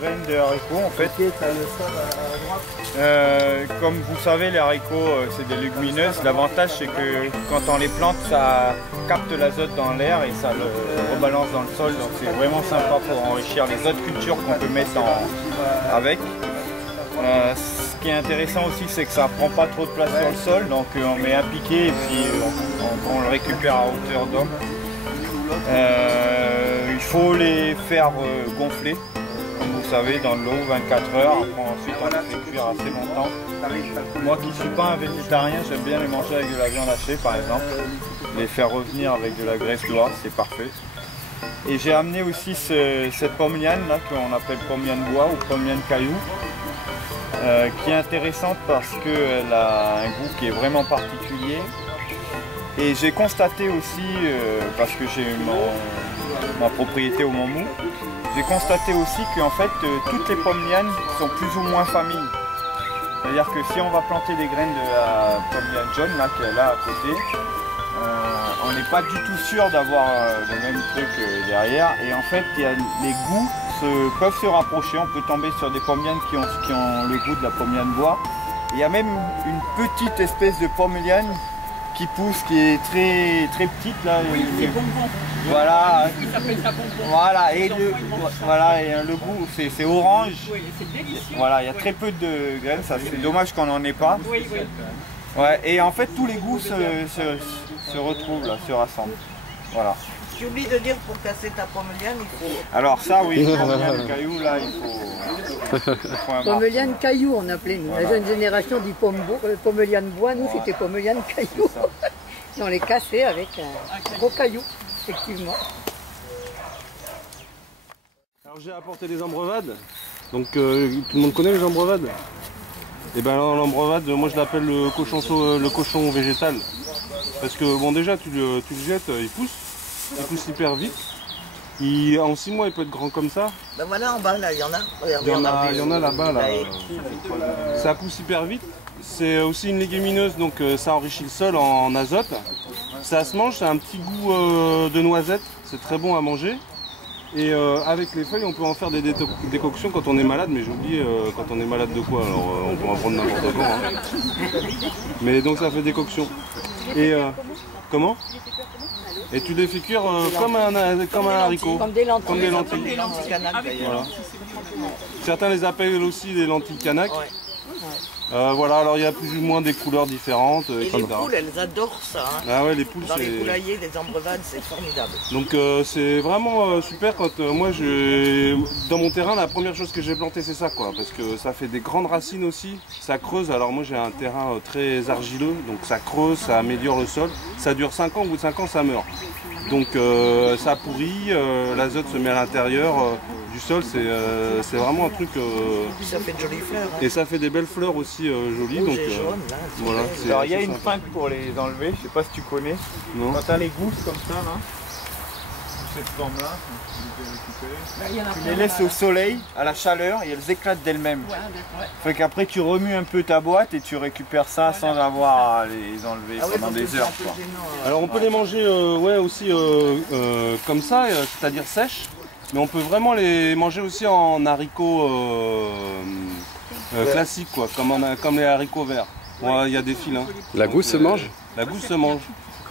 graines de haricots en fait. Comme vous savez, les haricots c'est des légumineuses. L'avantage c'est que quand on les plante, ça capte l'azote dans l'air et ça le rebalance dans le sol. Donc c'est vraiment sympa pour enrichir les autres cultures qu'on peut mettre avec. Ce qui est intéressant aussi, c'est que ça ne prend pas trop de place sur le sol, donc on met un piquet et puis on le récupère à hauteur d'homme. Il faut les faire gonfler, comme vous savez, dans l'eau 24 heures. Après, ensuite, on les fait cuire assez longtemps. Moi qui ne suis pas un végétarien, j'aime bien les manger avec de la viande hachée, par exemple. Les faire revenir avec de la graisse d'oie, c'est parfait. Et j'ai amené aussi cette pomme liane là qu'on appelle pomme liane bois ou pomme liane caillou. Qui est intéressante parce qu'elle a un goût qui est vraiment particulier. Et j'ai constaté aussi, parce que j'ai ma propriété au Montmou, j'ai constaté aussi qu'en fait toutes les pommes lianes sont plus ou moins familles. C'est-à-dire que si on va planter des graines de la pomme liane jaune là qu'elle a à côté, on n'est pas du tout sûr d'avoir le même truc derrière. Et en fait les goûts peuvent se rapprocher, on peut tomber sur des pomme lianes qui ont le goût de la pomme liane bois. Il y a même une petite espèce de pomme liane qui pousse, qui est très petite là. Oui, c'est bonbon. Voilà. Il s'appelle ça bonbon. Voilà, et le goût c'est orange. Oui, c'est délicieux. Voilà, il y a très peu de graines, ça c'est dommage qu'on n'en ait pas. Oui, oui. Ouais, et en fait tous les goûts se retrouvent là, se rassemblent. Voilà. J'oublie de dire pour casser ta pomme liane, il faut... Alors ça oui, le caillou là, il faut un Pomme liane caillou on appelait nous. La jeune génération dit pomme liane bois, nous c'était pomme liane caillou. Et on les cassait avec un gros caillou, effectivement. Alors j'ai apporté des ambrevades. Donc tout le monde connaît les ambrevades. Et bien l'ambrevade, moi je l'appelle le cochon végétal. Parce que bon déjà tu le jettes, il pousse hyper vite. En 6 mois il peut être grand comme ça. Ben voilà en bas là, il y en a. Regardez, Il y en a là-bas là. Ça pousse hyper vite. C'est aussi une légumineuse, donc ça enrichit le sol en azote. Ça se mange, ça a un petit goût de noisette, c'est très bon à manger. Et avec les feuilles, on peut en faire des décoctions quand on est malade, mais j'ai oublié quand on est malade de quoi, alors on peut en prendre n'importe quoi. Hein. Mais donc ça fait décoction. Et comment? Et tu les fais cuire comme un haricot, Comme des lentilles. Comme des lentilles canaques d'ailleurs. Voilà. Certains les appellent aussi des lentilles canaques. Ouais. Voilà, alors il y a plus ou moins des couleurs différentes. Et les poules, elles adorent ça. Hein. Ah ouais, les poules, dans les poulaillers, les ambrevades, c'est formidable. Donc c'est vraiment super quand moi dans mon terrain, la première chose que j'ai plantée c'est ça quoi, parce que ça fait des grandes racines aussi, ça creuse. Alors moi j'ai un terrain très argileux, donc ça creuse, ça améliore le sol, ça dure 5 ans, au bout de 5 ans ça meurt. Donc ça pourrit, l'azote se met à l'intérieur du sol, c'est vraiment un truc... Ça fait de jolies fleurs. Hein. Et ça fait des belles fleurs aussi jolies. Rouge donc, et jaune, là, voilà, alors il y a une feinte pour les enlever, je sais pas si tu connais. Non. Quand tu as les gousses comme ça là, cette forme là, tu les laisses au soleil, à la chaleur et elles éclatent d'elles-mêmes. Fait qu'après tu remues un peu ta boîte et tu récupères ça sans avoir à les enlever pendant des heures. Quoi. Alors on peut les manger ouais, aussi comme ça, c'est-à-dire sèches. Mais on peut vraiment les manger aussi en haricots classiques, quoi, comme les haricots verts. Bon, il y a des fils. Hein. La gousse se mange? La gousse se mange.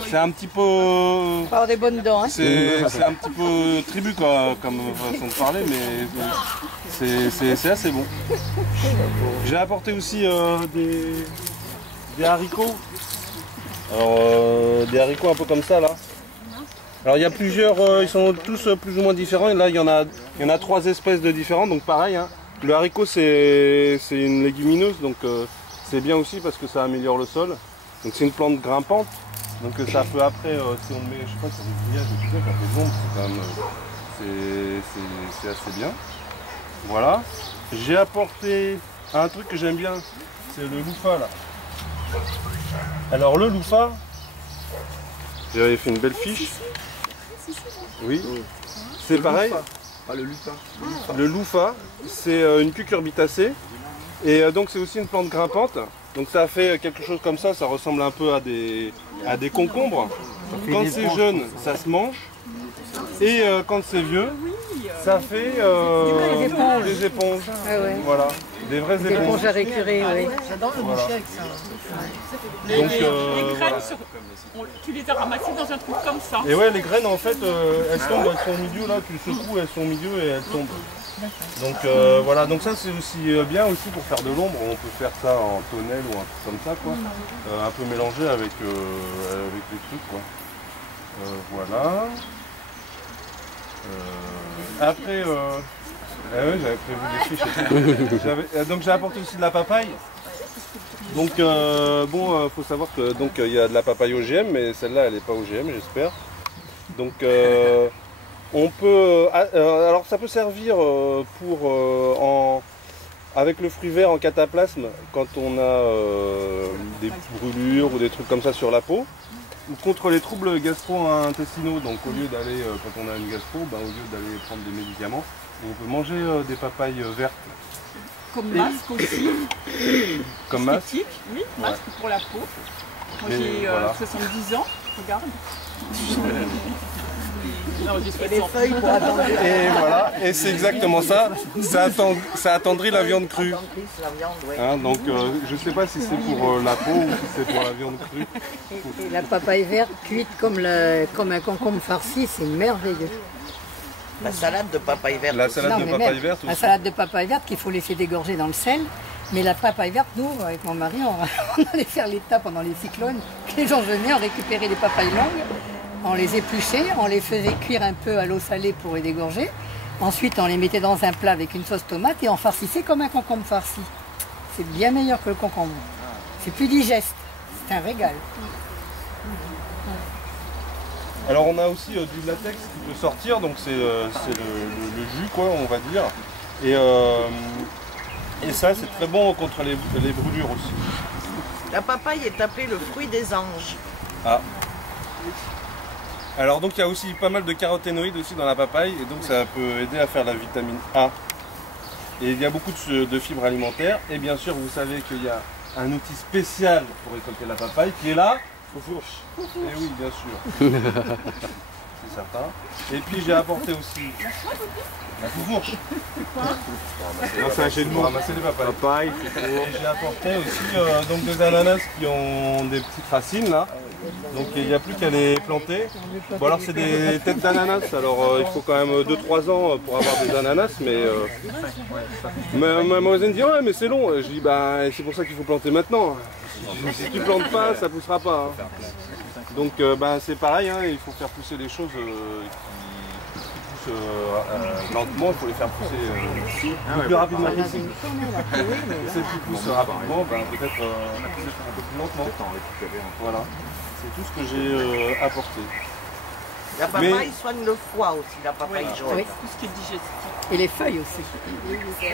C'est un petit peu... Pas avoir des bonnes dents. Hein. C'est un petit peu tribu quoi, comme façon de parler, mais c'est assez bon. J'ai apporté aussi des haricots. Alors des haricots un peu comme ça là. Alors il y a plusieurs, ils sont tous plus ou moins différents. Et là il y en a 3 espèces de différentes, donc pareil. Hein. Le haricot c'est une légumineuse, donc c'est bien aussi parce que ça améliore le sol. Donc c'est une plante grimpante. Donc ça peut après, si on met, je sais pas, sur des grillages et tout ça, ça fait de l'ombre, c'est quand même, c'est assez bien. Voilà. J'ai apporté un truc que j'aime bien, c'est le louffa là. Alors le louffa, j'avais fait une belle fiche. Oui. C'est pareil. Ah, le lupa. Le louffa, c'est une cucurbitacée. Et donc c'est aussi une plante grimpante. Donc ça fait quelque chose comme ça, ça ressemble un peu à des concombres. Quand c'est jeune, ça se mange. Et quand c'est vieux, Ça fait des éponges. Ah ouais. Voilà, des vraies Des éponges. éponges à récurer, oui. J'adore le Voilà. boucher avec ça. Les Donc, graines, voilà. tu les as ramassées dans un truc comme ça. Et ouais, les graines en fait, elles tombent, elles sont au milieu là, tu secoues, elles sont au milieu et elles tombent. Donc voilà, donc ça c'est aussi bien aussi pour faire de l'ombre, on peut faire ça en tonnelle ou un truc comme ça quoi. Un peu mélangé avec les trucs quoi. Voilà. Après, ouais, j'avais prévu des fiches. Donc j'ai apporté aussi de la papaye. Donc bon, faut savoir que donc il y a de la papaye OGM, mais celle-là elle n'est pas OGM, j'espère. Donc on peut, alors ça peut servir pour avec le fruit vert en cataplasme quand on a des brûlures ou des trucs comme ça sur la peau, ou contre les troubles gastro-intestinaux. Donc au lieu d'aller quand on a une gastro, ben, au lieu d'aller prendre des médicaments, on peut manger des papayes vertes. Comme masque aussi. Comme masque. Esthétique, oui, masque pour la peau. Moi Et j'ai voilà. 70 ans, regarde. Non, j'ai Les 60. feuilles pour attendre. Et voilà, et c'est exactement ça. Ça attendrit la viande crue. La viande, ouais. Hein, donc je sais pas si c'est pour la peau ou si c'est pour la viande crue. Et la papaye verte cuite comme un concombre farci, c'est merveilleux. La salade de papaye verte. La salade Non, de mais papaye même, verte la aussi. salade de papaye verte qu'il faut laisser dégorger dans le sel. Mais la papaye verte, nous, avec mon mari, on allait faire l'état pendant les cyclones. Les gens venaient, on récupérait les papayes longues, on les épluchait, on les faisait cuire un peu à l'eau salée pour les dégorger. Ensuite, on les mettait dans un plat avec une sauce tomate et on farcissait comme un concombre farci. C'est bien meilleur que le concombre. C'est plus digeste. C'est un régal. Alors on a aussi du latex qui peut sortir, donc c'est le jus quoi, on va dire. Et ça c'est très bon contre les brûlures aussi. La papaye est appelée le fruit des anges. Ah. Alors donc il y a aussi pas mal de caroténoïdes aussi dans la papaye et donc ça peut aider à faire la vitamine A. Et il y a beaucoup de fibres alimentaires et bien sûr vous savez qu'il y a un outil spécial pour récolter la papaye qui est là. Et oui bien sûr. C'est certain. Et puis j'ai apporté aussi la foufourche. C'est un chez nous, ramasser des papayes. Et j'ai apporté aussi donc des ananas qui ont des petites racines là. Donc il n'y a plus qu'à les planter. Bon alors c'est des têtes d'ananas, alors il faut quand même 2-3 ans pour avoir des ananas, mais ma voisine dit ouais mais c'est long. Je dis bah c'est pour ça qu'il faut planter maintenant. Si tu plantes pas, ça poussera pas. Hein. Donc bah, c'est pareil, hein, il faut faire pousser les choses qui poussent lentement, il faut les faire pousser le plus rapidement possible. Et celles qui poussent rapidement, bah, peut-être un peu plus lentement. Voilà. C'est tout ce que j'ai apporté. La papaye soigne le foie aussi, la papaye jaune. Oui. Tout ce qui est digestif. Et les feuilles aussi.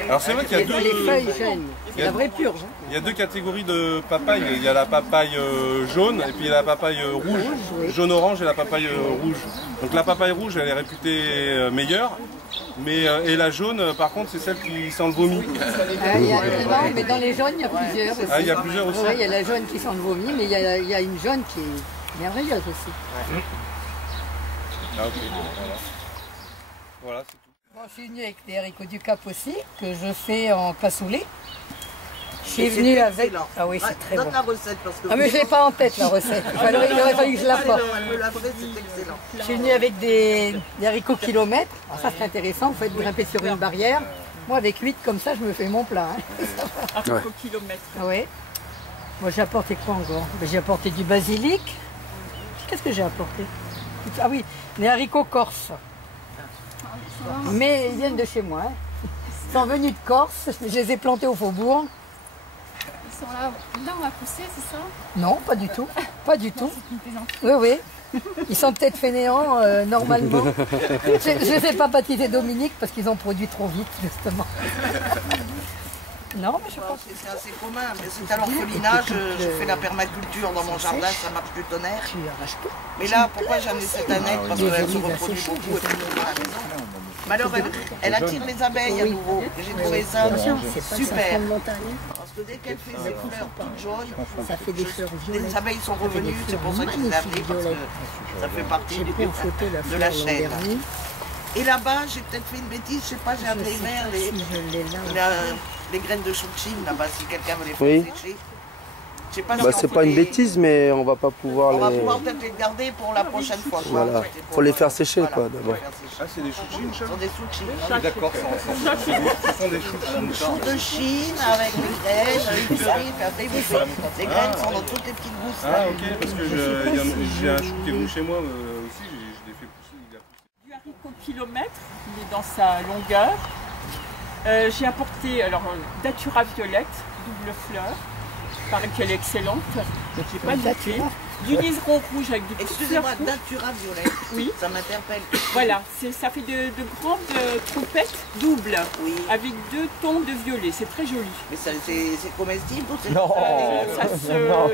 Alors c'est vrai qu'il y a deux, Les feuilles jaunes. C'est la vraie purge. Hein. il y a deux catégories de papaye. Il y a la papaye jaune et puis il y a la papaye rouge. Jaune-orange et la papaye rouge. Donc la papaye rouge elle est réputée meilleure. Mais, et la jaune par contre c'est celle qui sent le vomi. Non, mais dans les jaunes, il y a plusieurs aussi. Ah il y a plusieurs aussi. Oui, il y a la jaune qui sent le vomi, mais il y a une jaune qui est merveilleuse aussi. Ah, ok, voilà. Voilà, c'est tout. Bon, je suis venue avec des haricots du Cap aussi, que je fais en cassoulet. Je suis Et venue c'est avec... excellent. Ah oui, c'est très bon. Donne la recette parce que. Ah mais je l'ai pas en tête la recette. Il aurait fallu que je la porte. Me la vraie, c'est excellent. Je suis venue avec des haricots kilomètres. Alors ça c'est intéressant, vous faites grimper sur une barrière. Moi avec 8 comme ça, je me fais mon plat. Hein. À quelques kilomètres. Ah oui. Moi j'ai apporté quoi encore? J'ai apporté du basilic. Qu'est-ce que j'ai apporté? Ah oui, les haricots corses. Mais ils viennent de chez moi. Hein. Ils sont venus de Corse, je les ai plantés au faubourg. Ils sont là on va pousser, c'est ça? Non, pas du tout. Pas du tout. Oui, oui. Ils sont peut-être fainéants normalement. Je ne les ai pas baptisés Dominique parce qu'ils ont produit trop vite, justement. Non, mais je pense C'est assez commun, mais c'est à l'orphelinat, je fais la permaculture dans mon jardin, ça marche du tonnerre. que tu arraches tout. Mais là, pourquoi j'en ai cette année? Parce qu'elle se reproduit beaucoup et puis dans la maison. Mais alors, elle attire les abeilles à nouveau. Et j'ai trouvé ça super. Parce que dès qu'elle fait ses fleurs toutes jaunes, Ça fait des fleurs violettes. les abeilles sont revenues, c'est pour ça que je l'ai appelé, parce que ça fait partie J'ai pris en photo de la chaîne. Et là-bas, j'ai peut-être fait une bêtise, je sais pas, j'ai amené vers les graines de chou de Chine là-bas, si quelqu'un veut les faire sécher. Je sais pas si c'est pas une bêtise, mais on va pas pouvoir on va pouvoir peut-être les garder pour la prochaine fois. Voilà, faut les faire sécher quoi d'abord. Ah, c'est des choux de Chine, ça? Ce sont des choux de Chine. Ah, oui, d'accord, ce sont des choux de Chine. Choux de Chine avec les graines, les graines. Les graines sont dans toutes les petites gousses. Ah, ok, parce que j'ai un chou qui est venu chez moi aussi, je l'ai fait pousser. Du haricot kilomètre, il est dans sa longueur. J'ai apporté datura violette, double fleur. Il paraît qu'elle est excellente. J'ai pas goûté. Du liseron rouge avec du Excusez-moi, datura violette. Oui. Ça m'interpelle. Voilà, ça fait de grandes trompettes doubles, avec 2 tons de violet. C'est très joli. Mais c'est comestible ou c'est... Non, ça se vaut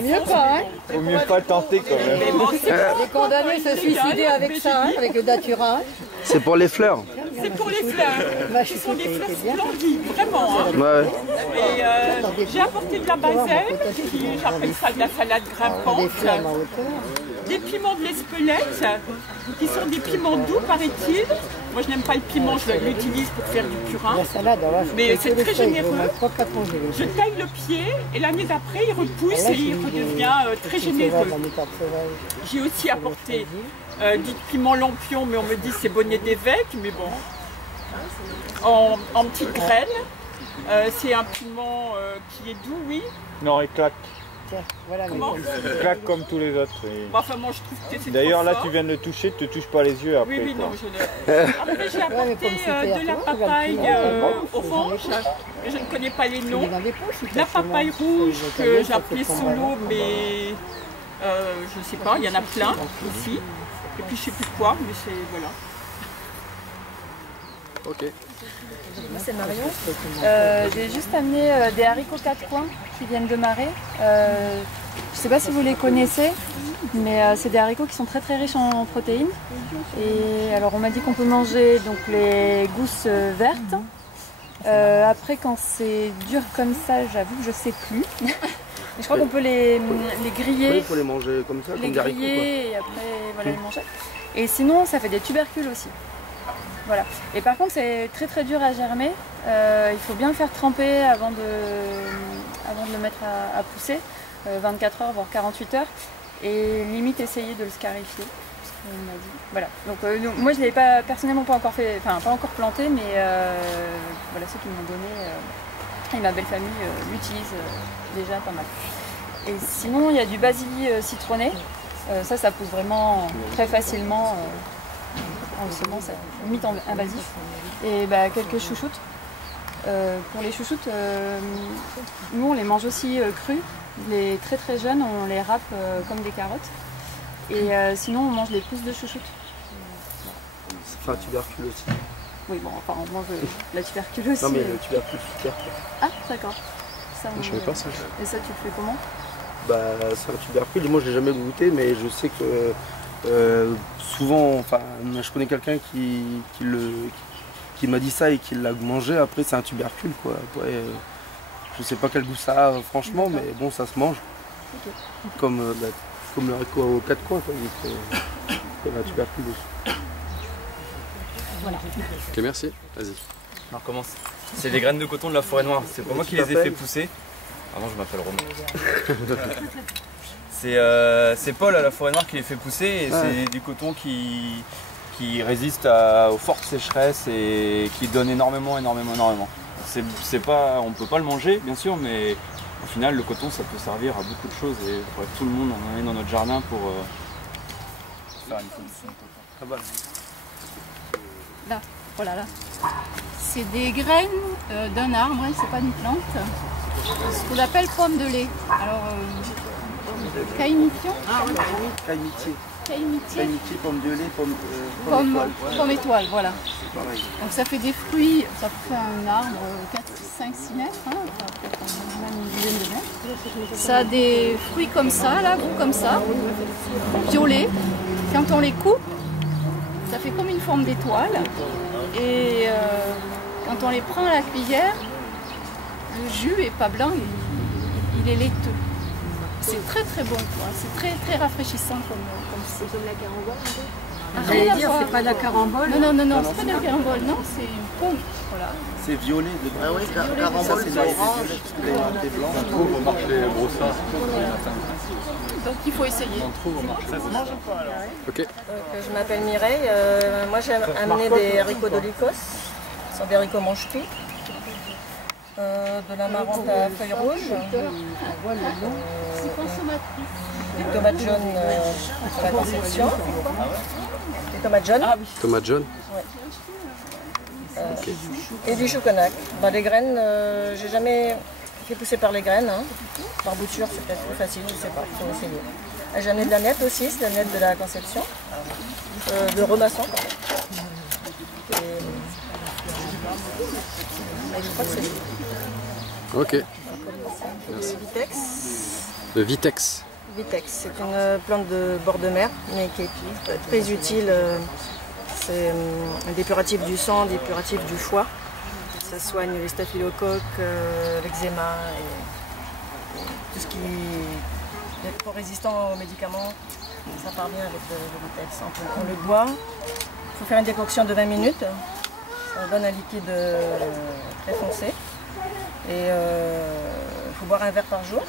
mieux pas, hein. Faut mieux pas tenter quand même. Mais bon, Les condamnés se suicider avec ça, hein, avec le datura. C'est pour les fleurs. c'est pour les fleurs. Ce sont des fleurs splendides, vraiment. Hein. Ouais. Et j'ai apporté de la baselle, j'appelle ça de la salade grimpante. Des piments de l'Espelette, qui sont des piments doux, paraît-il. Moi, je n'aime pas le piment, je l'utilise pour faire du purin. Mais c'est très généreux. Je taille le pied et l'année d'après, il repousse et il redevient très généreux. J'ai aussi apporté du piment lampion, mais on me dit c'est bonnet d'évêque, mais bon. En petites graines. C'est un piment qui est doux, oui. Non, il claque. Comment? Il claque comme tous les autres. Enfin, moi, je trouve que c'est D'ailleurs, là, trop tu viens de le toucher, tu ne te touches pas les yeux après. Oui, quoi. non, je ne... Après, j'ai apporté de la papaye orange, je ne connais pas les noms. La papaye rouge, que j'ai appelée solo, mais je ne sais pas, il y en a plein ici. Et puis, je ne sais plus quoi, mais c'est... voilà. Ok. Moi c'est Marion. J'ai juste amené des haricots 4 coins qui viennent de Marais. Je ne sais pas si vous les connaissez, mais c'est des haricots qui sont très riches en protéines. Et alors on m'a dit qu'on peut manger donc les gousses vertes. Après quand c'est dur comme ça, j'avoue que je ne sais plus. Mais je crois qu'on peut les griller. Oui, il faut les manger comme ça, comme des haricots. Et après voilà, les manger. Et sinon ça fait des tubercules aussi. Voilà. Et par contre, c'est très dur à germer. Il faut bien le faire tremper avant de le mettre à pousser, 24 heures voire 48 heures, et limite essayer de le scarifier. On m'a dit. Voilà. Donc moi je l'ai pas personnellement pas encore fait, enfin pas encore planté, mais voilà ceux qui m'ont donné et ma belle famille l'utilise déjà pas mal. Et sinon il y a du basilic citronné. Ça pousse vraiment très facilement. En semence, limite invasif, et quelques chouchoutes. Pour les chouchoutes, nous on les mange aussi crus, les très jeunes on les râpe comme des carottes, et sinon on mange les pousses de chouchoutes. C'est un tubercule aussi. Oui bon, enfin on mange la tubercule aussi. Non mais le tubercule super. Ah d'accord. Ça, je savais pas ça. Et ça tu le fais comment? C'est un tubercule, moi je l'ai jamais goûté, mais je sais que souvent, enfin, je connais quelqu'un qui m'a dit ça et qui l'a mangé. Après, c'est un tubercule, quoi. Après, je sais pas quel goût ça a, franchement, mais bon, ça se mange. Okay. Comme le haricot aux 4 coins, quoi. C'est un tubercule aussi. Voilà. Ok, merci. Vas-y. On recommence. C'est des graines de coton de la forêt noire. C'est pas moi qui les ai fait pousser. Avant, je m'appelle Romain. C'est Paul à la forêt noire qui les fait pousser et c'est du coton qui résiste aux fortes sécheresses et qui donne énormément. C'est pas, on peut pas le manger bien sûr, mais au final le coton ça peut servir à beaucoup de choses et tout le monde en a dans notre jardin pour faire une solution de coton. Là, voilà là. C'est des graines d'un arbre, hein, c'est pas une plante. Ce qu'on appelle pomme de lait. Alors caïmitian. Ah oui, caïmitier, pomme de lait, pomme étoile, voilà. Donc ça fait des fruits, ça fait un arbre 4, 5, 6 mètres, hein, même une dizaine de mètres. Ça a des fruits comme ça, là, comme ça, violets. Quand on les coupe, ça fait comme une forme d'étoile. Et quand on les prend à la cuillère, le jus est pas blanc, il est laiteux. C'est très bon, quoi. C'est très rafraîchissant comme ça. C'est comme la caramboire un peu. J'allais dire, c'est pas de la carambole. Non, c'est pas de la carambole, non, c'est une pomme. Voilà. C'est violet de Ah oui, carambole, c'est orange. On trouve au marché Brossard. Donc il faut essayer. On trouve au marché. Ok. Je m'appelle Mireille. Moi j'ai amené des haricots d'Olycos. Ce sont des haricots mange-cuits. De la marrante à feuilles rouges. Des tomates jaunes pour la conception. Des tomates jaunes. Tomate jaune. Et du choucanac. Les graines, j'ai jamais fait pousser par les graines. Hein. Par bouture, c'est peut-être plus facile, je ne sais pas, il faut essayer. J'ai amené de la nette aussi, c'est de la nette de la conception. De remasson. Je crois que c'est Ok. Merci. Vitex. Le Vitex. Vitex, c'est une plante de bord de mer, mais qui est très utile. C'est un dépuratif du sang, un dépuratif du foie. Ça soigne les staphylocoques, l'eczéma et tout ce qui est trop résistant aux médicaments. Ça part bien avec le Vitex. On le boit. Il faut faire une décoction de 20 minutes. Ça donne un liquide très foncé. Et il faut boire un verre par jour.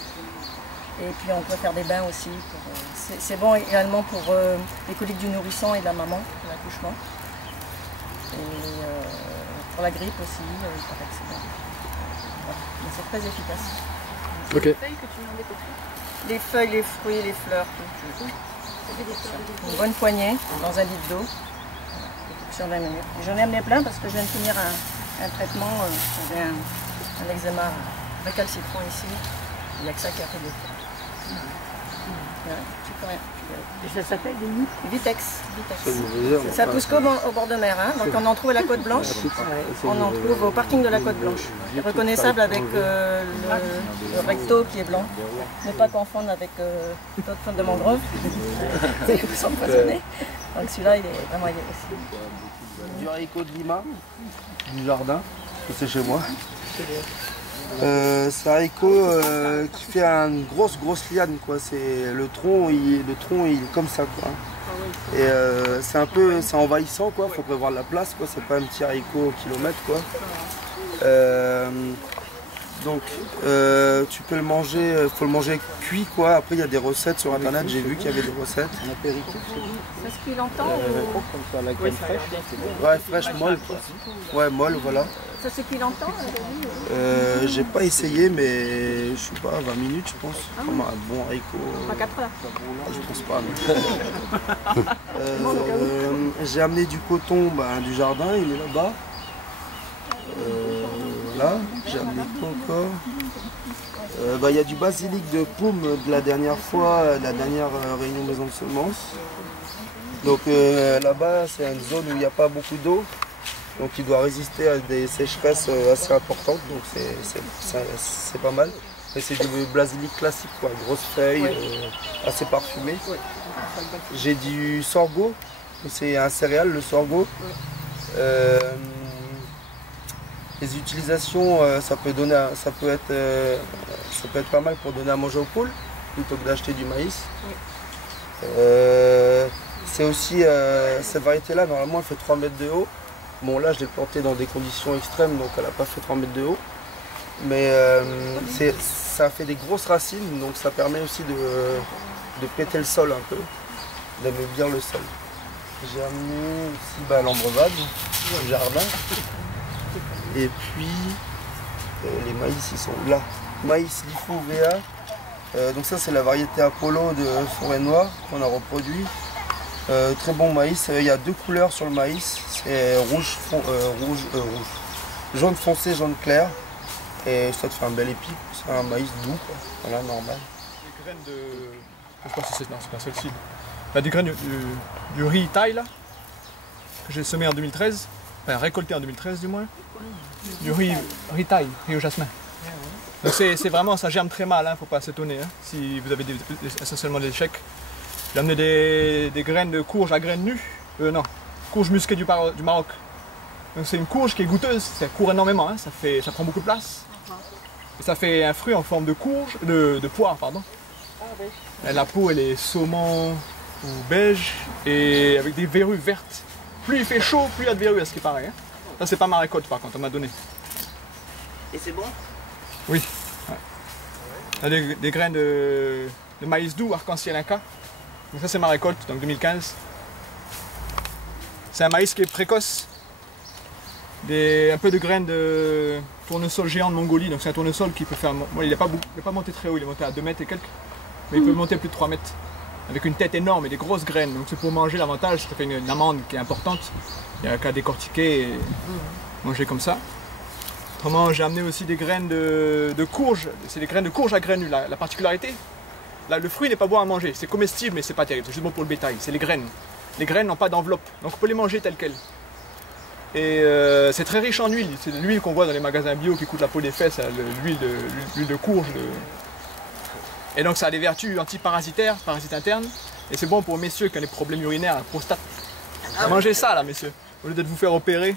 Et puis on peut faire des bains aussi. C'est bon également pour les coliques du nourrisson et de la maman, pour l'accouchement. Et pour la grippe aussi, il paraît que c'est bon. Voilà. C'est très efficace. Ok. Les feuilles que tu mets en décoction. Les feuilles, les fruits, les fleurs, tout. Une bonne poignée dans un litre d'eau. Décoction 20 minutes. J'en ai amené plein parce que je viens de finir un traitement. J'avais un eczéma récalcitrant ici. Il n'y a que ça qui a fait des fois. Et ça s'appelle des nids? Vitex. Ça pousse comme au bord de mer. Hein. Donc on en trouve à la Côte Blanche. On en trouve au parking de la Côte Blanche. Reconnaissable avec le recto qui est blanc. Ne pas confondre avec d'autres plantes de mangrove. Ils sont empoisonnés. Donc celui-là, il est vraiment aussi. Du haricot de Lima, du jardin, c'est chez moi. C'est un haricot qui fait une grosse liane quoi. C'est le tronc il est comme ça quoi. Et c'est envahissant quoi. Faut prévoir la place quoi. C'est pas un petit haricot au kilomètre quoi. Donc tu peux le manger, faut le manger cuit quoi. Après il y a des recettes sur internet. J'ai vu qu'il y avait des recettes. Ça se cuit longtemps Ouais, fraîche, molle quoi. Ouais, molle voilà. Ça se cuit longtemps J'ai pas essayé, mais je sais pas, 20 minutes je pense. Comme un bon haricot. Pas 4 heures. Je pense pas. J'ai amené du coton du jardin, il est là-bas. Voilà, j'ai amené quoi encore. Il y a du basilic de paume de la dernière fois, la dernière réunion maison de semences. Donc là-bas, c'est une zone où il n'y a pas beaucoup d'eau. Donc il doit résister à des sécheresses assez importantes, donc c'est pas mal. Et c'est du basilic classique, quoi, grosse feuille, assez parfumé. J'ai du sorgho, c'est un céréale, le sorgho. Les utilisations, ça peut être pas mal pour donner à manger aux poules, plutôt que d'acheter du maïs. C'est aussi, cette variété-là, normalement, elle fait 3 mètres de haut. Bon là je l'ai planté dans des conditions extrêmes donc elle n'a pas fait 3 mètres de haut. Mais ça fait des grosses racines donc ça permet aussi de péter le sol un peu, d'ameublir le sol. J'ai amené aussi l'ambrevade du jardin. Et puis les maïs ils sont là. Maïs Lifo-VA. Donc ça c'est la variété Apollo de Forêt Noire qu'on a reproduit. Très bon maïs, il y a 2 couleurs sur le maïs, c'est jaune foncé, jaune clair, et ça te fait un bel épi, c'est un maïs doux, quoi. Voilà, normal. Des graines de... Je sais pas si c'est... Non, c'est pas celle-ci. Des graines du riz thaï, là, que j'ai semé en 2013, enfin récolté en 2013 du moins, du riz thaï, riz au jasmin. Donc c'est vraiment, ça germe très mal, hein, faut pas s'étonner, hein, si vous avez essentiellement des échecs. J'ai amené des graines de courge à graines nues, non, courge musquée du Maroc. Donc c'est une courge qui est goûteuse, ça court énormément, hein, ça prend beaucoup de place. Et ça fait un fruit en forme de courge, de poire, pardon. Et la peau elle est saumon, ou beige, et avec des verrues vertes. Plus il fait chaud, plus il y a de verrues, à ce qui paraît. Hein. Ça, c'est pas ma récolte, par contre, on m'a donné. Et c'est bon? Oui. Ouais. Il y a des grains de maïs doux, arc-en-ciel inca. Donc ça, c'est ma récolte, donc 2015. C'est un maïs qui est précoce. Un peu de graines de tournesol géant de Mongolie. Donc c'est un tournesol qui peut faire... Bon, il n'est pas monté très haut, il est monté à 2 mètres et quelques. Mais il peut monter plus de 3 mètres. Avec une tête énorme et des grosses graines. Donc c'est pour manger, l'avantage, ça fait une amande qui est importante. Il n'y a qu'à décortiquer et manger comme ça. Autrement, j'ai amené aussi des graines de courge. C'est des graines de courge à granules. La particularité, là, le fruit n'est pas bon à manger. C'est comestible, mais c'est pas terrible. C'est juste bon pour le bétail. C'est les graines. Les graines n'ont pas d'enveloppe. Donc on peut les manger telles quelles. Et c'est très riche en huile. C'est de l'huile qu'on voit dans les magasins bio qui coûte la peau des fesses. L'huile de courge. Et donc ça a des vertus antiparasitaires, parasites internes. Et c'est bon pour messieurs qui ont des problèmes urinaires, la prostate. Mangez ça là, messieurs, au lieu de vous faire opérer.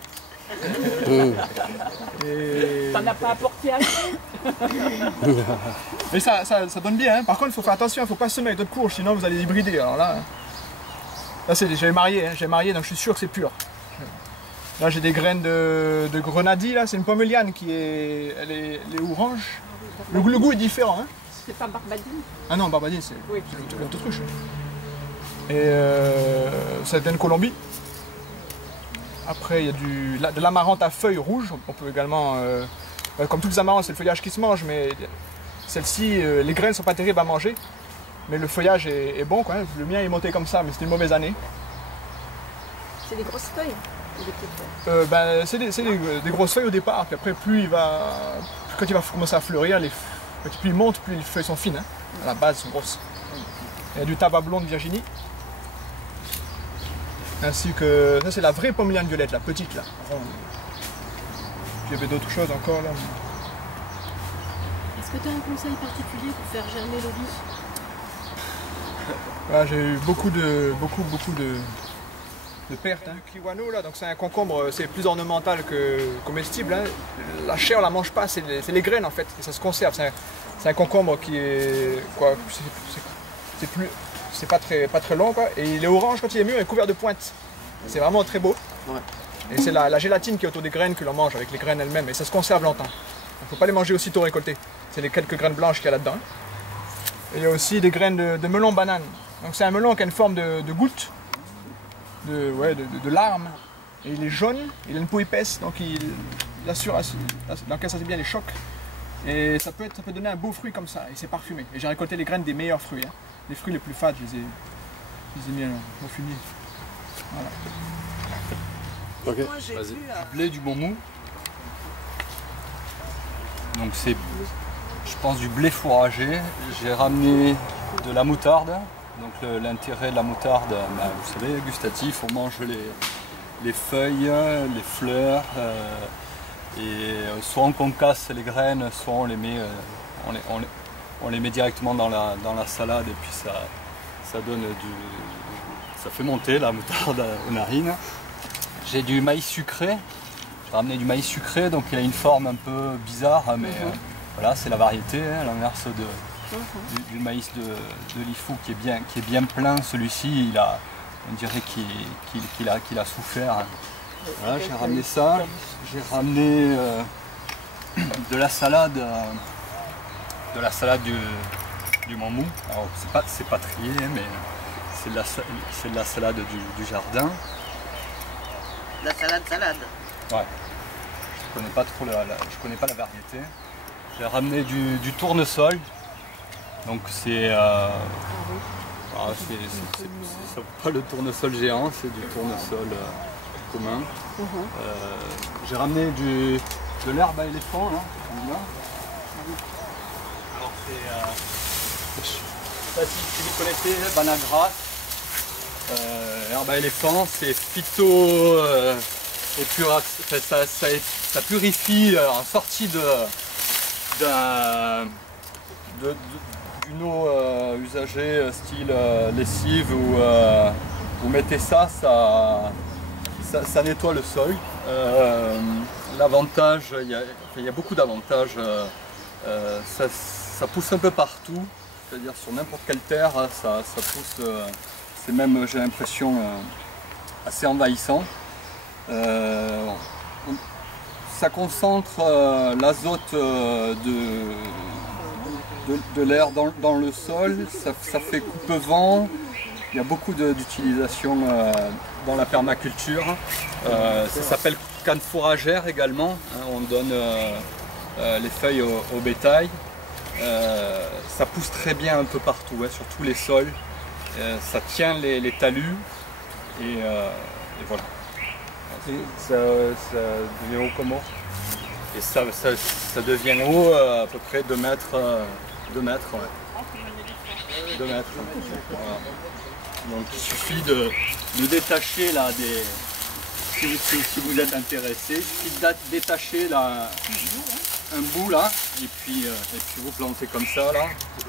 T'en as pas apporté assez. Mais ça donne bien, hein. Par contre il faut faire attention, il ne faut pas semer avec d'autres courges, sinon vous allez hybrider. Alors là j'ai marié, hein. J'ai marié, donc je suis sûr que c'est pur. Là j'ai des graines de grenadille, là c'est une pomme-liane qui est, elle est orange. Le goût est différent. Hein. C'est pas barbadine? Ah non, barbadine c'est l'autruche. Et ça vient de Colombie. Après, il y a de l'amarante à feuilles rouges. On peut également, comme toutes les amarantes, c'est le feuillage qui se mange, mais celle-ci, les graines ne sont pas terribles à manger. Mais le feuillage est bon, quoi. Le mien est monté comme ça, mais c'était une mauvaise année. C'est des grosses feuilles ou des petites feuilles? C'est des grosses feuilles au départ, puis après, quand il va commencer à fleurir, plus il monte, plus les feuilles sont fines. Hein. À la base, elles sont grosses. Il y a du tabac blond de Virginie. Ainsi que, ça c'est la vraie pomme-liane violette, la petite là. Il y avait d'autres choses encore là. Est-ce que tu as un conseil particulier pour faire germer le riz? Voilà, j'ai eu beaucoup de pertes. Hein. Le kiwano là, donc c'est un concombre, c'est plus ornemental que comestible. Hein. La chair on la mange pas, c'est les graines en fait, et ça se conserve. C'est un concombre qui est quoi, c'est pas très long quoi. Et il est orange quand il est mûr et couvert de pointes. C'est vraiment très beau. Ouais. Et c'est la gélatine qui est autour des graines que l'on mange avec les graines elles-mêmes et ça se conserve longtemps. Il ne faut pas les manger aussitôt récoltées. C'est les quelques graines blanches qu'il y a là-dedans. Et il y a aussi des graines de melon banane. Donc c'est un melon qui a une forme de goutte, de larme. Et il est jaune, il a une peau épaisse, donc il assure dans lequel ça c'est bien les chocs. Et ça peut donner un beau fruit comme ça, et c'est parfumé. Et j'ai récolté les graines des meilleurs fruits. Hein. Les fruits les plus fades, je les ai mis au fumier. Voilà. Ok. Vas-y. Du blé, du bon mou. Donc c'est, je pense, du blé fourragé. J'ai ramené de la moutarde. Donc l'intérêt de la moutarde, vous savez, gustatif, on mange les feuilles, les fleurs. Et soit on concasse les graines, soit on les met, on les met directement dans la salade et puis ça donne ça fait monter la moutarde aux narines. J'ai du maïs sucré, j'ai ramené du maïs sucré, donc il a une forme un peu bizarre, mais voilà, c'est la variété, hein, l'inverse du maïs de Lifou qui est bien plein. Celui-ci, on dirait qu'il a souffert. Voilà, j'ai ramené ça, j'ai ramené de la salade du mamou. Alors c'est pas trié, mais c'est de la salade du jardin. La salade. Ouais. Je connais pas trop je connais pas la variété. J'ai ramené du tournesol. Donc c'est pas le tournesol géant, c'est du tournesol commun. J'ai ramené de l'herbe à éléphant là. Alors c'est si vous connaissez Banagra, herbe à éléphant, c'est phyto ça purifie en sortie d'une eau usagée style lessive ou vous mettez ça nettoie le sol. L'avantage, il y a beaucoup d'avantages. Ça pousse un peu partout, c'est-à-dire sur n'importe quelle terre, ça c'est même, j'ai l'impression, assez envahissant. Ça concentre l'azote de l'air dans le sol, ça fait coupe-vent. Il y a beaucoup d'utilisation dans la permaculture. Ça s'appelle canne fourragère également. On donne les feuilles au bétail. Ça pousse très bien un peu partout, sur tous les sols. Ça tient les talus et voilà. Et ça devient haut comment? Et ça devient haut à peu près 2 mètres. 2 mètres, ouais. 2 mètres. Voilà. Donc il suffit de détacher là si vous êtes intéressé, il suffit de détacher là, un bout là, et puis vous plantez comme ça là.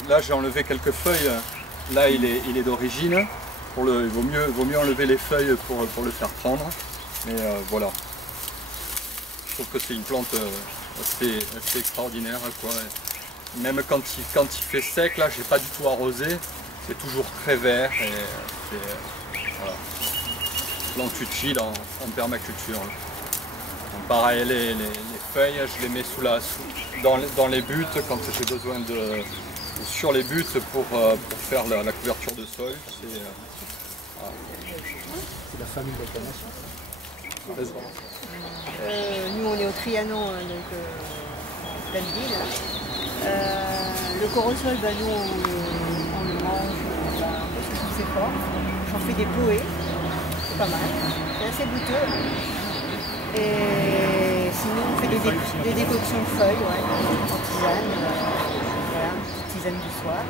Là j'ai enlevé quelques feuilles, là il est d'origine. Il vaut mieux enlever les feuilles pour le faire prendre. Mais voilà. Je trouve que c'est une plante assez extraordinaire, quoi. Même quand il fait sec, là, j'ai pas du tout arrosé, c'est toujours très vert et c'est voilà. Plante utile en permaculture. Donc, pareil, les feuilles, je les mets dans les buttes quand j'ai besoin sur les buttes pour faire la couverture de sol. Voilà. C'est la famille d'appellation. Nous on est au Trianon, donc pleine ville. Le corosol, nous on le mange parce que c'est fort. J'en fais des poées, c'est pas mal, c'est assez goûteux. Et sinon on fait des décoctions de feuilles, en tisane, voilà, une petite tisane du soir.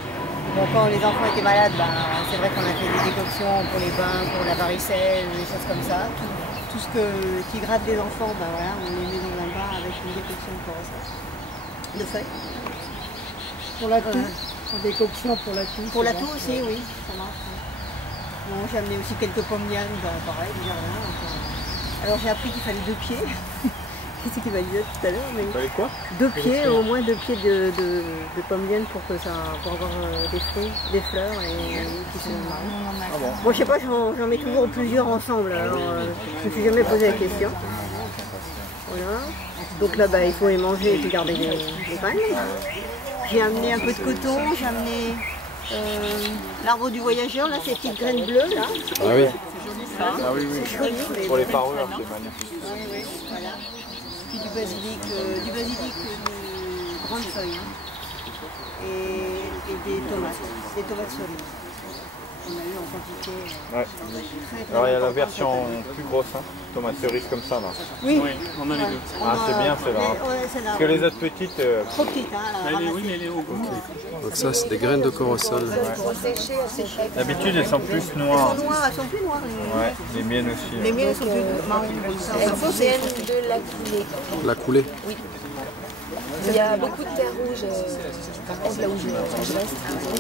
Bon, quand les enfants étaient malades, c'est vrai qu'on a fait des décoctions pour les bains, pour la varicelle, des choses comme ça. Tout ce qui gratte les enfants, voilà, on les met dans un bain avec une décoction de corosol. De feuilles. Pour la toux, en décoction pour la toux. Pour la toux aussi, oui, ça marche. Bon, j'ai amené aussi quelques pommes d'Yann, pareil, du jardin. Alors j'ai appris qu'il fallait 2 pieds. C'est ce qu'il m'a dit tout à l'heure. Mais... Vous savez quoi? 2 pieds, au moins 2 pieds de pommes d'Yann pour avoir des fruits, des fleurs et qui sont marrants. Ah bon. Bon, je sais pas, j'en mets toujours plusieurs ensemble, alors je me suis jamais posé la question. Voilà. Donc là, il faut les manger et puis garder les graines. J'ai amené un peu de coton, j'ai amené l'arbre du voyageur, là, ces petites graines bleues, là. Ah oui. Ah oui, oui. C'est joli, pour les parures, c'est magnifique. Oui, oui, voilà. Puis du basilic de grande feuille. Et des tomates cerises. On a eu en quantité. Ouais. Très, Alors il y a la version plus grosse, tomate cerise comme ça là. Oui, on a les deux. Ah c'est bien celle-là. Parce que les autres petites... Trop petites, Oui, mais elle est au goût. Donc ça, c'est des graines de corosol. D'habitude elles sont plus noires. Elles sont plus noires. Ouais, les miennes aussi. Les miennes sont plus marron. Elles viennent de la coulée. La coulée? Oui. Il y a beaucoup de terre rouge, par contre là où je reste.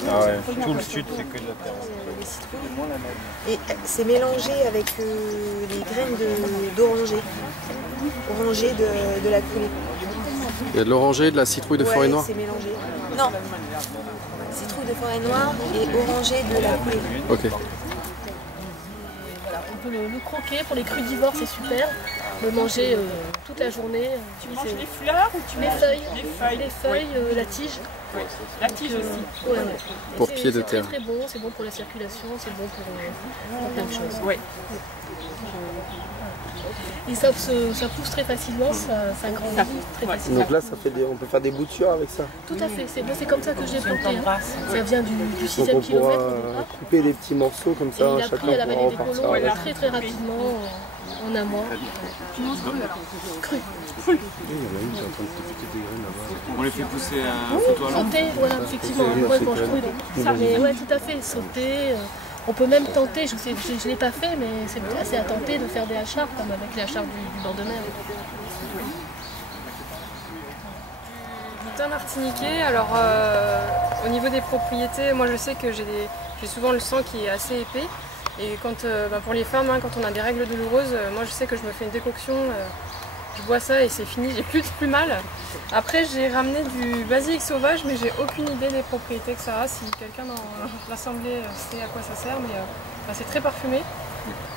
Ah ouais, tout le sud c'est que de la terre. Et c'est mélangé avec les graines d'oranger. Oranger de la coulée. Il y a de l'oranger, de la citrouille de forêt noire? C'est mélangé. Non. Citrouille de forêt noire et oranger de la coulée. Ok. Voilà, on peut le croquer, pour les crudivores c'est super. Le manger toute la journée. Tu manges les fleurs ou tu manges les feuilles, la tige. Oui. La tige aussi. Ouais. Pour pied de terre. C'est très bon, c'est bon pour la circulation, c'est bon pour plein de choses. Oui. Et ça pousse très facilement, ça grandit très facilement. Donc là, on peut faire des boutures avec ça? Tout à fait, c'est comme ça que j'ai planté. Ça vient du 6e Donc on kilomètre. pourra couper des petits morceaux comme ça, et il a chacun pris à la pourra vallée des repartir colons avec. très rapidement, en un mois. Cru. Oui, il y en a une qui est en train de piquer des graines là-bas. On les fait pousser à photo à l'ombre. Sauter, voilà, effectivement, moi je mange cru. Mais ouais, tout à fait, sauter. On peut même tenter, je ne l'ai pas fait, mais c'est assez à tenter de faire des hachards, comme avec les hachards du bord de mer. Du thym martiniquais, alors au niveau des propriétés, moi je sais que j'ai souvent le sang qui est assez épais. Et quand, pour les femmes, quand on a des règles douloureuses, moi je sais que je me fais une décoction, je bois ça et c'est fini, j'ai plus mal. Après j'ai ramené du basilic sauvage, mais j'ai aucune idée des propriétés que ça a. Si quelqu'un dans l'assemblée sait à quoi ça sert, mais Enfin, c'est très parfumé.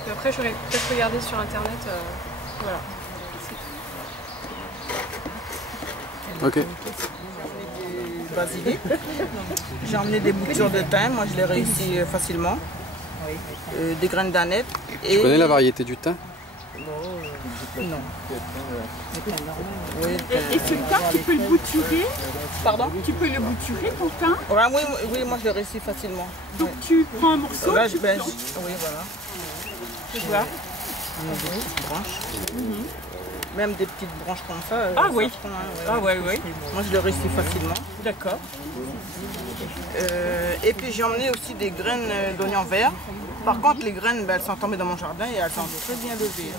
Et après, j'aurais peut-être regardé sur internet. Voilà. Ok. Basilic. J'ai emmené des boutures de thym, moi je l'ai réussi facilement. Des graines d'aneth. Tu connais la variété du thym? Non. Et ce thym, tu peux le bouturer? Pardon? Tu peux le bouturer, ton thym? Oui, moi je l'ai réussi facilement. Donc tu prends un morceau? Là, tu oui, voilà. Tu vois? Des petites branches. Même des petites branches comme ça. Ah oui. Ça prend, Ah oui. Moi je l'ai réussi facilement. D'accord. Et puis j'ai emmené aussi des graines d'oignons verts. Par contre, les graines, elles sont tombées dans mon jardin et elles sont très bien levées.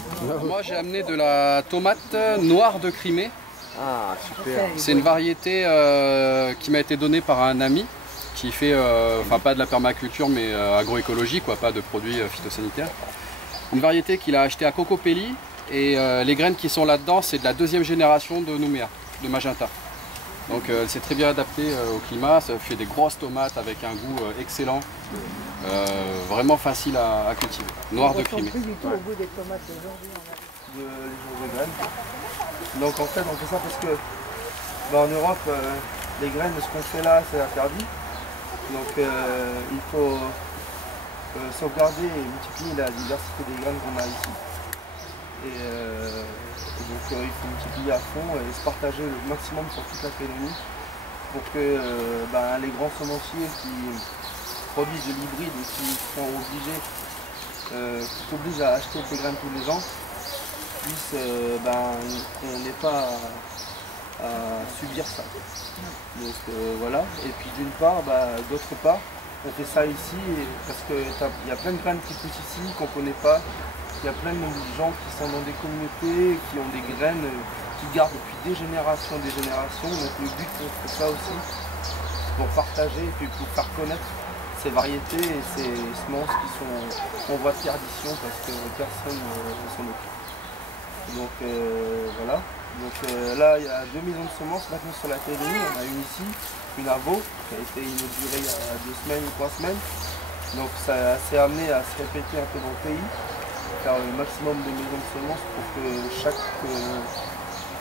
Moi j'ai amené de la tomate noire de Crimée. Ah, super. C'est une variété qui m'a été donnée par un ami qui fait, enfin pas de la permaculture mais agroécologie, quoi, pas de produits phytosanitaires. Une variété qu'il a achetée à Cocopelli et les graines qui sont là-dedans, c'est de la deuxième génération de Nouméa, de Magenta. Donc elle s'est très bien adaptée au climat, ça fait des grosses tomates avec un goût excellent, vraiment facile à cultiver. Noire de Crimée. Plus du tout au goût des tomates d'aujourd'hui. Les jours de graines. Donc en fait on fait ça parce que en Europe les graines, ce qu'on fait là c'est interdit. Donc il faut sauvegarder et multiplier la diversité des graines qu'on a ici. Et donc il faut multiplier à fond et se partager le maximum sur toute la Calédonie pour que les grands semenciers qui produisent de l'hybride et qui sont obligés, qui s'obligent à acheter ces graines tous les ans, puissent, qu'on n'ait pas à subir ça. Donc voilà, et puis d'une part, d'autre part, on fait ça ici parce qu'il y a plein de graines qui poussent ici qu'on ne connaît pas. Il y a plein de gens qui sont dans des communautés, qui ont des graines qui gardent depuis des générations. Donc le but on fait ça aussi, c'est pour partager et puis pour faire connaître ces variétés et ces semences qui sont en voie de perdition parce que personne ne s'en occupe. Donc voilà. Donc là il y a 2 millions de semences maintenant sur la Calédonie. On a une ici, une à Vaud, qui a été inaugurée il y a 2 semaines ou 3 semaines. Donc ça s'est amené à se répéter un peu dans le pays. Faire le maximum de maisons de semences pour que chaque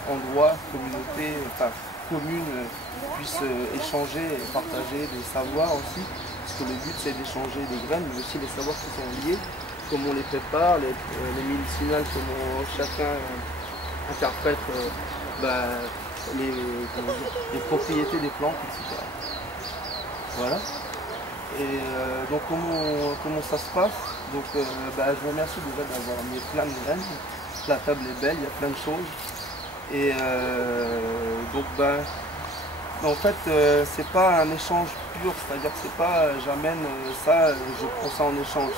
endroit, communauté, commune puisse échanger et partager des savoirs aussi. Parce que le but c'est d'échanger des graines, mais aussi les savoirs qui sont liés, comment on les prépare, les médicinales, comment chacun interprète les propriétés des plantes, etc. Voilà. Et donc comment ça se passe? Donc je vous remercie déjà d'avoir mis plein de graines. La table est belle, il y a plein de choses. Et en fait c'est pas un échange pur, c'est-à-dire que c'est pas j'amène ça, je prends ça en échange.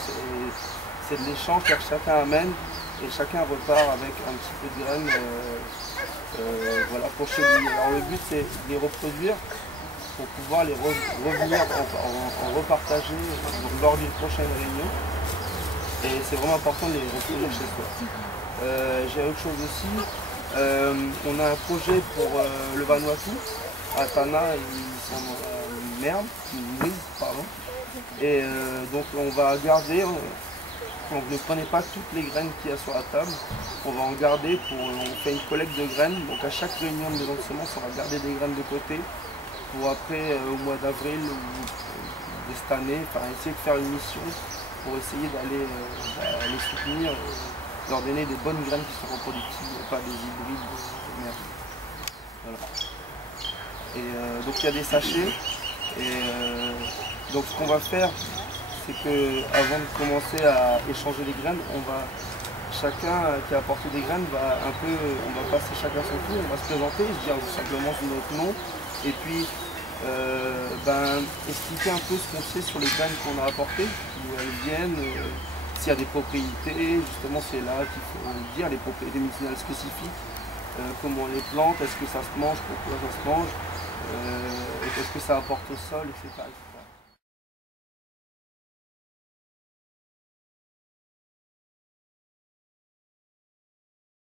C'est de l'échange car chacun amène et chacun repart avec un petit peu de graines voilà, pour chez lui. Alors le but c'est de les reproduire pour pouvoir les revenir en repartager lors d'une prochaine réunion. Et c'est vraiment important de les reproduire chez soi. J'ai autre chose aussi. On a un projet pour le Vanuatu, à Tana et Mrise, pardon. Et donc on va garder, donc ne prenez pas toutes les graines qu'il y a sur la table, on va en garder on fait une collecte de graines. Donc à chaque réunion de maison de semences, on va garder des graines de côté pour après au mois d'avril de cette année, essayer de faire une mission pour essayer d'aller les soutenir, leur donner des bonnes graines qui sont reproductives, pas des hybrides de merde. Voilà. Et donc il y a des sachets. Et donc ce qu'on va faire, c'est que avant de commencer à échanger les graines, chacun qui a apporté des graines on va passer chacun son tour, on va se présenter, se dire simplement notre nom, et puis expliquer un peu ce qu'on sait sur les graines qu'on a apportées, d'où elles viennent, s'il y a des propriétés, justement c'est là qu'il faut dire, les propriétés médicinales spécifiques, comment on les plante, est-ce que ça se mange, pourquoi ça se mange, est-ce que ça apporte au sol, etc.